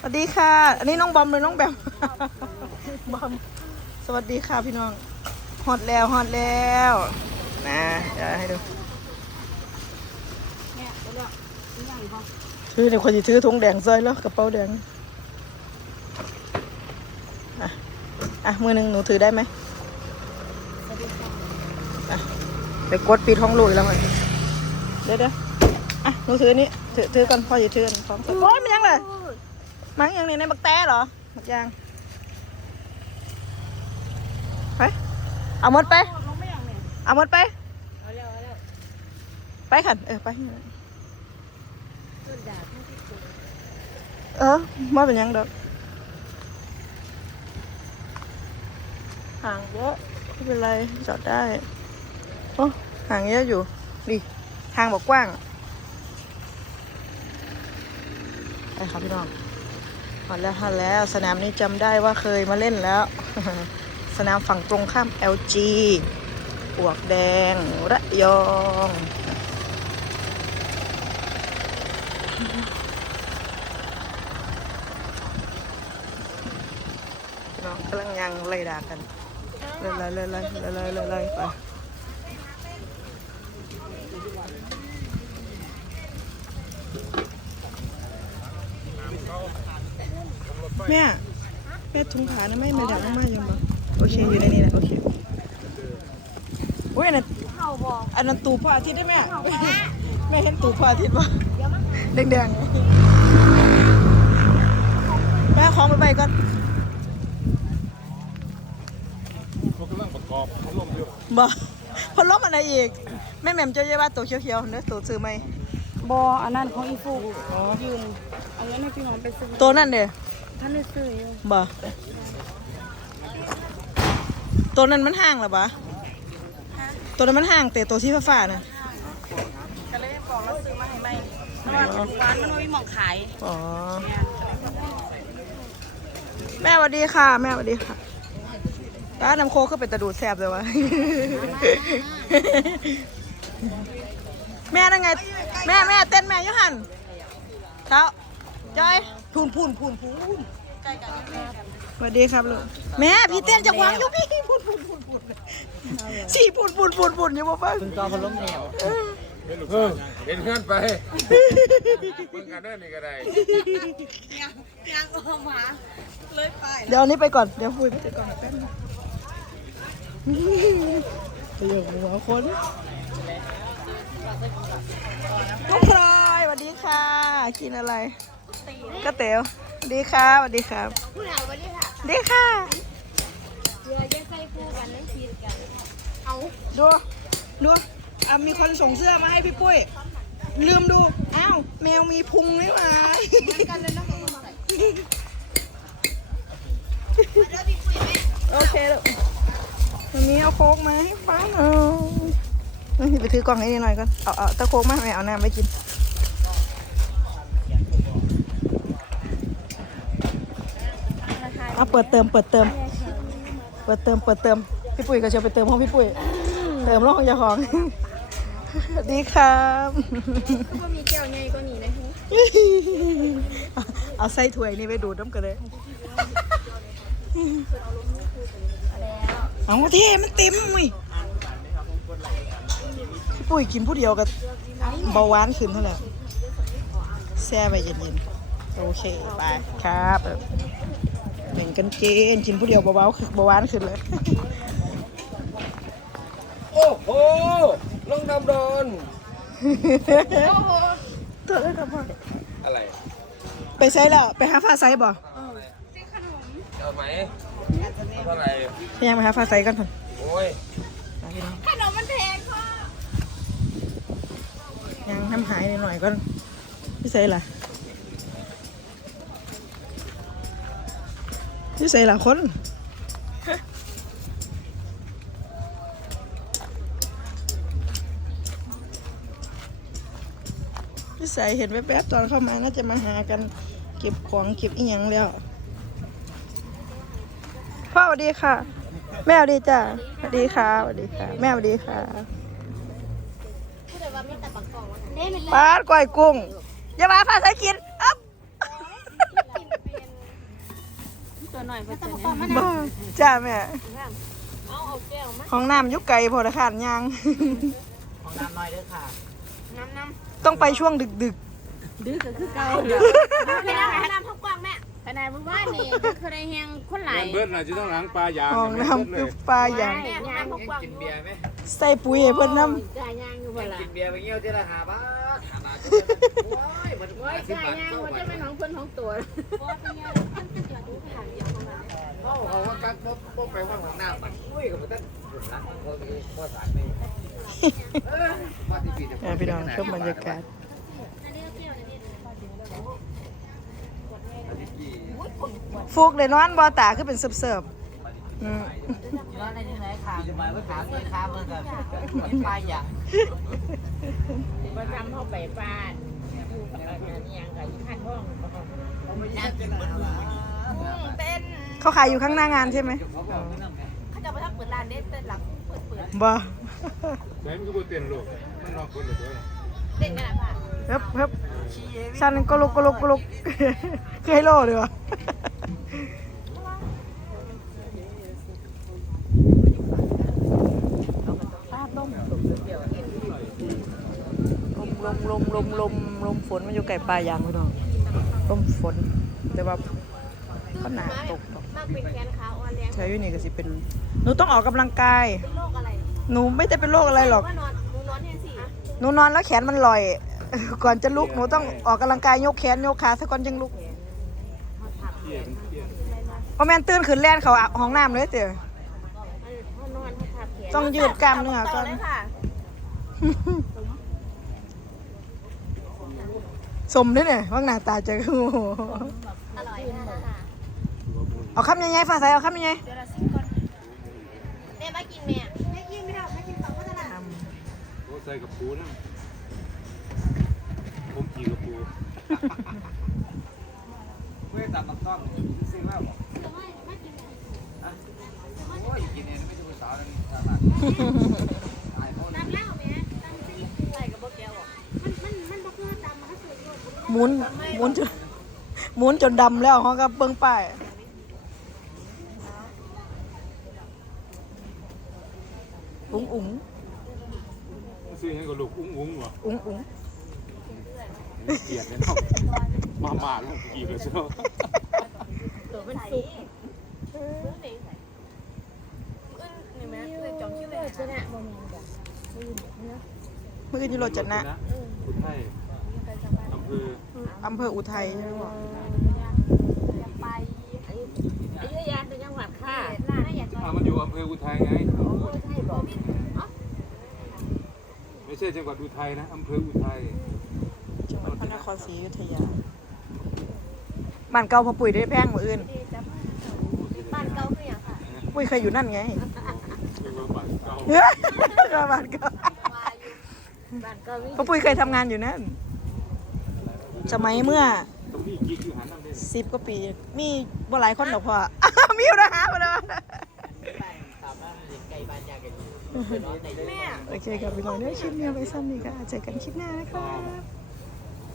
สวัสดีค่ะ อันนี้น้องบอมหรือน้องแบมบอม สวัสดีค่ะพี่น้อง ฮอตแล้วฮอตแล้ว นะเดี๋ยวให้ดูถือเดี๋ยวคนจะถือถุงแดงซอยแล้วกระเป๋าแดง อะ อะ มือหนึ่งหนูถือได้ไหมอะเดี๋ยวกดปิดห้องลูกอีกแล้วมันเดี๋ยวเดี๋ยวอะ หนูถือนี่ถือถือก่อนพ่ออย่าถือกันพร้อมกันโอ้ยมันยังเลย mắng nhân này nó bắt té rồi. Mặt trăng phải ông mất bé ông mất bé bé hẳn. Ừ bé ờ ừ, mới bình nhân được. Hàng đó cái này giọt đây. Ô hàng giá dù. Đi. Hàng bỏ quang. À, đâu. มาแล้วมาแล้วสนามนี้จำได้ว่าเคยมาเล่นแล้ว สนามฝั่งตรงข้าม LG ปวกแดง ระยอง น้องกำลังยังเล่ดากันเลยเลยเลยเลยเลยเลยไป แม่แม่ถุงขานะไม่มาด่าไม่ยังบ่โอเคอยู่ในนี้แหละโอเคอุ้ยอันนั้นเข้าบอกอันนั้นตูพ่ออาทิตย์ได้ไหมแม่เห็นตูพ่ออาทิตย์ปะเดี๋ยวมันแดงๆแม่ของไปไปก่อนเขากำลังประกอบพัดลมอยู่บ่พอล้มอะไรอีกแม่แหม่มเจ้าเยาว่าตัวเขียวๆเนื้อตัวซื้อไหมบออันนั้นของอีฟูยืนเอาเงินให้พี่น้องไปซื้อตัวนั่นเด้ ท่านได้ซื้ออยู่บ่ตัวนั้นมันห่างเหรอบ่ตัวนั้นมันห่างแต่ตัวที่ฟ้าๆน่ะก็เลยบอกแล้วซื้อมาให้ใหม่เพราะว่าทุกวันมันไม่มีหมองขายอ๋อแม่สวัสดีค่ะ แม่สวัสดีค่ะร้านน้ำโคกคือเป็นตะดูดแสบเลยวะแม่นั่งไง แม่แม่เต้นแม่อยุหันเท้าจอย พูนพูนพูนพูนสวัสดีครับลูกแม่พี่เต้นจะวางอยู่พี่พูนพูนพูนพูนสี่พูนพูนพูนพูนอยู่บ่ฟังจอพัดลมแนวเห็นหรือเปล่าเห็นเพื่อนไปเพิ่งกันได้นี่ก็ได้ยังยังออกมาเลยไปเดี๋ยวอันนี้ไปก่อนเดี๋ยวคุยไปก่อนแป๊บนึงเดี๋ยวหัวคนน้องพลอยสวัสดีค่ะ กินอะไร ก๋วยเตี๋ยวสวัสดีค่ะสวัสดีครับผู้เฒ่าวันนี้ค่ะสวัสดีค่ะเรือจะใส่คู่กันได้ทีกัน เอาดูดูอะมีคนส่งเสื้อมาให้พี่ปุ้ย ลืมดู อ้าว แมวมีพุงนี่หว่ากันเลยนะเขาใส่โอเคลูกวันนี้เอาโค้กมาให้ฟังเอานี่ไปถือกล่องให้นี่หน่อยก่อน เอาเอาตะโค้กมาไม่เอาน้ำไปกิน เอาเปิดเติมเปิดเติม เปิดเติมเปิดเติมพี่ปุ้ยก็จะไปเติมห้องพี่ปุ้ยเติมรองของยาของสวัสดีครับก็มีแก้วใหญ่ก็นี่นะฮะเอาใส่ถ้วยนี่ไปดูดน้ำกันเลยเอาเท่มันเต็มมุ้ยพี่ปุ้ยกินผู้เดียวกับเบาหวานขึ้นเท่าไหร่แช่ไปเย็นๆ โอเค ไปครับแบ่ง กันเกณฑ์กินผู้เดียวเบาๆคือเบาหวานขึ้นเลย โอ้โหลงน้ำโดน ตัวได้ครับพ่ออะไรไปใช้แล้วไปหาฟ้าใสบ่เอาไหมเท่าไหร่ไปยังไปหาฟ้าใสกันพ่อนโอ้ยไปพี่น้องขนมมันแพงพ่อยังทำหายหน่อยๆก่อนพี่ใส่ล่ะ พี่ใส่ล่ะคน พี่ใส่เห็นแป๊บๆตอนเข้ามาน่าจะมาหากันเก็บของเก็บอีหยังแล้ว พ่อสวัสดีค่ะ แม่สวัสดีจ้าสวัสดีค่ะสวัสดีค่ะ แม่สวัสดีค่ะพูดแต่ว่ามีแต่ปังกองเล่นเป็นปลาดก้อยกุ้งอย่ามาพาใส่กินอ๊บ ตัวหน่อยเพื่อนเนี่ยบ่จ้าแม่เอาเอาแก้วมาห้องน้ำอยุกไก่พอละขานยาง ของน้ำน้อยเด้อค่ะ น้ำน้ต้องไปช่วงดึกำดื้อก็คือเก่าเด้อพี่น้ำน้ำทุกกว้างแม่ขนาดเมื่อวานนี่ก็คือได้แหงคนหลายเบิ้ลน่ะจะต้องล้างปลายางๆห้องน้ำคือปลาอย่าง แม่น้ำทุกกว้างกินเบียร์ไหมใส่ปุ๋ยให้เพิ่นน้กายางอยู่บ่ล่ะกินเบียร์ไปเงี้ยวที่ละหาบาทหาบา ทจะโอ้ยเหมือนโอ้ยสิบกาบาทยางเข้ามันไปจะเป็นของเพิ่นของตัวเขาเขาว่ากักปุ๊บปุ๊บไปห้องของน้ำมันอุ้ยกับมันตั้งหุ่นละเขาพ่อสารไม่เออว่าที่ปีเดียวำแม่พี่น้องชมบรรยากาศฟุกเลยนอนบ่ตาคือเป็นเสิร์ฟๆอืมร้อนอะไรนี่ไหนค่ะจะมาว่าถามเลยค่ะเมื่อกี้เป็นปลาอย่างมาทำเข้าไปบ้าน อยู่กับอันนี้ยังกับยี่ห้าห้องเขาไม่ยากินเหมือนเป็นเขาขายอยู่ข้างหน้างานใช่ไหมเขาบอกไม่นั่งไงเขาจะไปทักเปิดร้านเด็ดเต้นหลังเปิดเปิดบ่แสนก็บ่เต้นลูกมันรอกคนเดียวเด็ดกันอะค่ะเฮ้ยเฮ้บสันกลุกกลุกกลุกคือให้โลเลยวะ มลมลมลมลมฝนมันอยู่ไก่ปลายางพี่น้องลมฝน แต่ว่าก็หนาตกตกมากเป็นแขนขาอ่อนแรงใช้อยู่นี่ก็สิเป็นหนูต้องออกกำลังกายเป็นโรคอะไรหนูไม่ได้เป็นโรคอะไรหรอกว่านอนหนูนอนแค่สี่หนูนอนแล้วแขนมันลอย ก่อนจะลุกหนูต้องออกกำลังกายยกแขนยกขาซะก่อนจึงลุกพอแม่นตื่นขึ้นแล่นเขาห้องน้ำเลยเต๋อมันมันนอนเขาทับแขนต้องยืดกล้ามเนื้อก่อน ต่เลยค่ะ สมด้วยเนี่ยว่างหน้าตาเจอโอ้โหอร่อยค่ะเอาคำยังไงฟ้าใสเอาคำยังไงเดี๋ยวเราซิมก่อนแม่มากินแม่ไม่กินไม่ได้ไม่กินสองก็จะได้โอ้ใส่กับปูนะผมขี่กับปูเพื่อตัดมักต้องซื้อแล้วบอกโอ้ยกินเองไม่ใช่ภาษาเลย หมุนหมุนจนหมุนจนดำแล้วเขาก็เบิ่งป้ายอุ้งอุ้งซื้อให้กับลูกอุ้งอุ้งเหรออุ้งอุ้งเกลียดเลยเนาะมามาลูกกี่เลยเจ้าตัวมันสุกนี่แม่เลยจองคิวเลยชนะบ่มีจ้ะมือที่รถจะนะอุทัยอำเภ ออำเภออุทัยใช่ไหมบอกอยากไปอยุธยาเป็นจังหวัดค่ะน่าอยากไปอ่ามันอยู่อำเภออุทัยไงใช่บอกไม่ใช่จังหวัดอุทัยนะอำเภออุทัยจังหวัดพระนครศรีอยุธยาบ้านเก่าพอปุ๋ยได้แพงกว่าอื่นบ้านเก่าคืออย่างค่ะปุ้ยเคยอยู่นั่นไงเป็นว่าบ้านเก่าเฮ้ยบ้านเก่าบ้านเก่าวิพอปุ้ยเคยทำงานอยู่นั่น สมัยเมื่อตรงนี้กิ๊กอยู่หันน้ำได้สิบกว่าปี มีบ่หลายคนดอกพ่ออ้าวมีอยู่นะฮะมาเลยตามบ้านไก่บ้านยากันอยู่แม่โอเคครับพี่น้องเดี๋ยวคลิปนี้เอาไปซ้ำนี่ค่ะเจอกันคลิปหน้านะครับ